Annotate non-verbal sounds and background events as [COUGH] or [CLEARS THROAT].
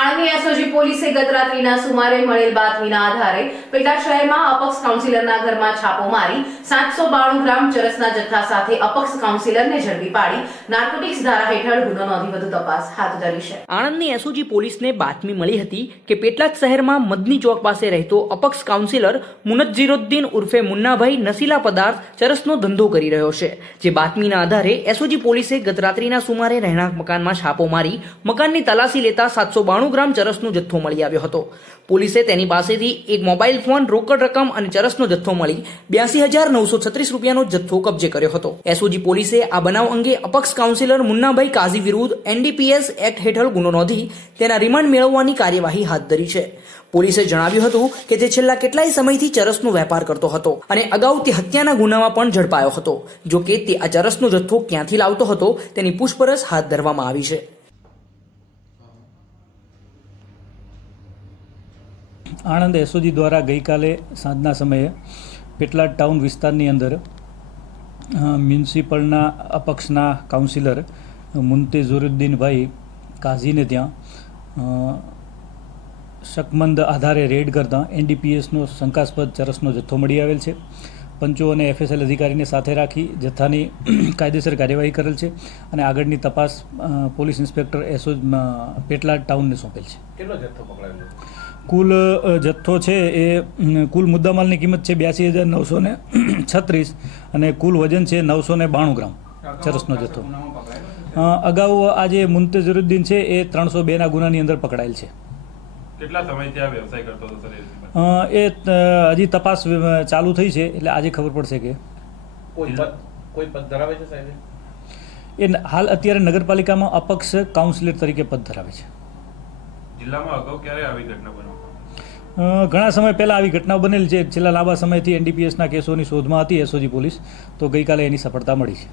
આણંદની SOG પોલીસે ગત સુમારે મળેલ બાતમીના આધારે અપક્ષ કાઉન્સિલરના ઘરમાં સાતસો બાણું ગ્રામ ચરસના જથ્થા સાથે અપક્ષ કાઉન્સિલરને ઝડપી પાડી નાર્કોટિક્સ ધારા બાતમી મળી હતી કે પેટલાદ શહેરમાં મદની ચોક પાસે રહેતો અપક્ષ કાઉન્સિલર મુનજ્જીરુદ્દીન ઉર્ફે મુન્નાભાઈ નશીલા પદાર્થ ચરસનો ધંધો કરી રહ્યો છે. જે બાતમીના આધારે એસઓજી પોલીસે ગત રાત્રિના સુમારે રહેણાંક મકાનમાં છાપો મારી મકાનની તલાશી લેતા સાતસો બાણું ગ્રામ ચરસનો જથ્થો મળી આવ્યો હતો. પોલીસે તેની પાસેથી એક મોબાઈલ ફોન, રોકડ રકમ અને ચરસનો જથ્થો મળી બ્યાસી હજાર નવસો છત્રીસ રૂપિયાનો જથ્થો કબજે કર્યો હતો. એસઓજી પોલીસે આ બનાવ અંગે અપક્ષ કાઉન્સિલર મુન્નાભાઈ કાઝી વિરુદ્ધ એનડીપીએસ એક્ટ હેઠળ ગુનો નોંધી તેના રિમાન્ડ મેળવવાની કાર્યવાહી હાથ ધરી છે. પોલીસે જણાવ્યું હતું કે તે છેલ્લા કેટલાય સમયથી ચરસનો વેપાર કરતો હતો અને અગાઉ તે હત્યાના ગુનામાં પણ ઝડપાયો હતો. જો કે તે આ ચરસનો જથ્થો ક્યાંથી લાવતો હતો તેની પૂછપરછ હાથ ધરવામાં આવી છે. આણંદ એસઓજી દ્વારા ગઈકાલે સાંજના સમયે પેટલાદ ટાઉન વિસ્તારની અંદર મ્યુનિસિપલના અપક્ષના કાઉન્સિલર મુન્તેઝુરુદ્દીનભાઈ કાઝીને ત્યાં શકમંદ આધારે રેડ કરતાં એનડીપીએસનો શંકાસ્પદ ચરસનો જથ્થો મળી આવેલ છે. પંચો અને એફએસએલ અધિકારીને સાથે રાખી જથ્થાની [CLEARS THROAT] કાયદેસર કાર્યવાહી કરેલ છે અને આગળની તપાસ પોલીસ ઇન્સ્પેક્ટર એસઓ પેટલાદ ટાઉનને સોંપેલ છે. કેટલો જથ્થો પકડાયેલો? કુલ જથ્થો છે એ કુલ મુદ્દામાલની કિંમત છે બ્યાસી હજાર નવસો ને [CLEARS THROAT] છત્રીસ અને કુલ વજન છે નવસો ને બાણું ગ્રામ. ચરસનો જથ્થો. અગાઉ આજે જે છે એ ત્રણસો બેના ગુનાની અંદર પકડાયેલ છે. કેટલા સમયથી આ વ્યવસાય કરતો હતો સર એ હજી તપાસ ચાલુ થઈ છે એટલે આજે ખબર પડશે કે. કોઈ પદ કોઈ પદ ધરાવે છે સાહેબ? એ હાલ અત્યારે નગરપાલિકામાં અપક્ષ કાઉન્સિલર તરીકે પદ ધરાવે છે. જિલ્લામાં અગાઉ ક્યારે આવી ઘટના બની? ઘણા સમય પહેલાં આવી ઘટના બનેલી છે. છેલ્લા લાંબા સમયથી એનડીપીએસના કેસોની શોધમાં હતી એસઓજી પોલીસ તો ગઈકાલે એની સફળતા મળી છે.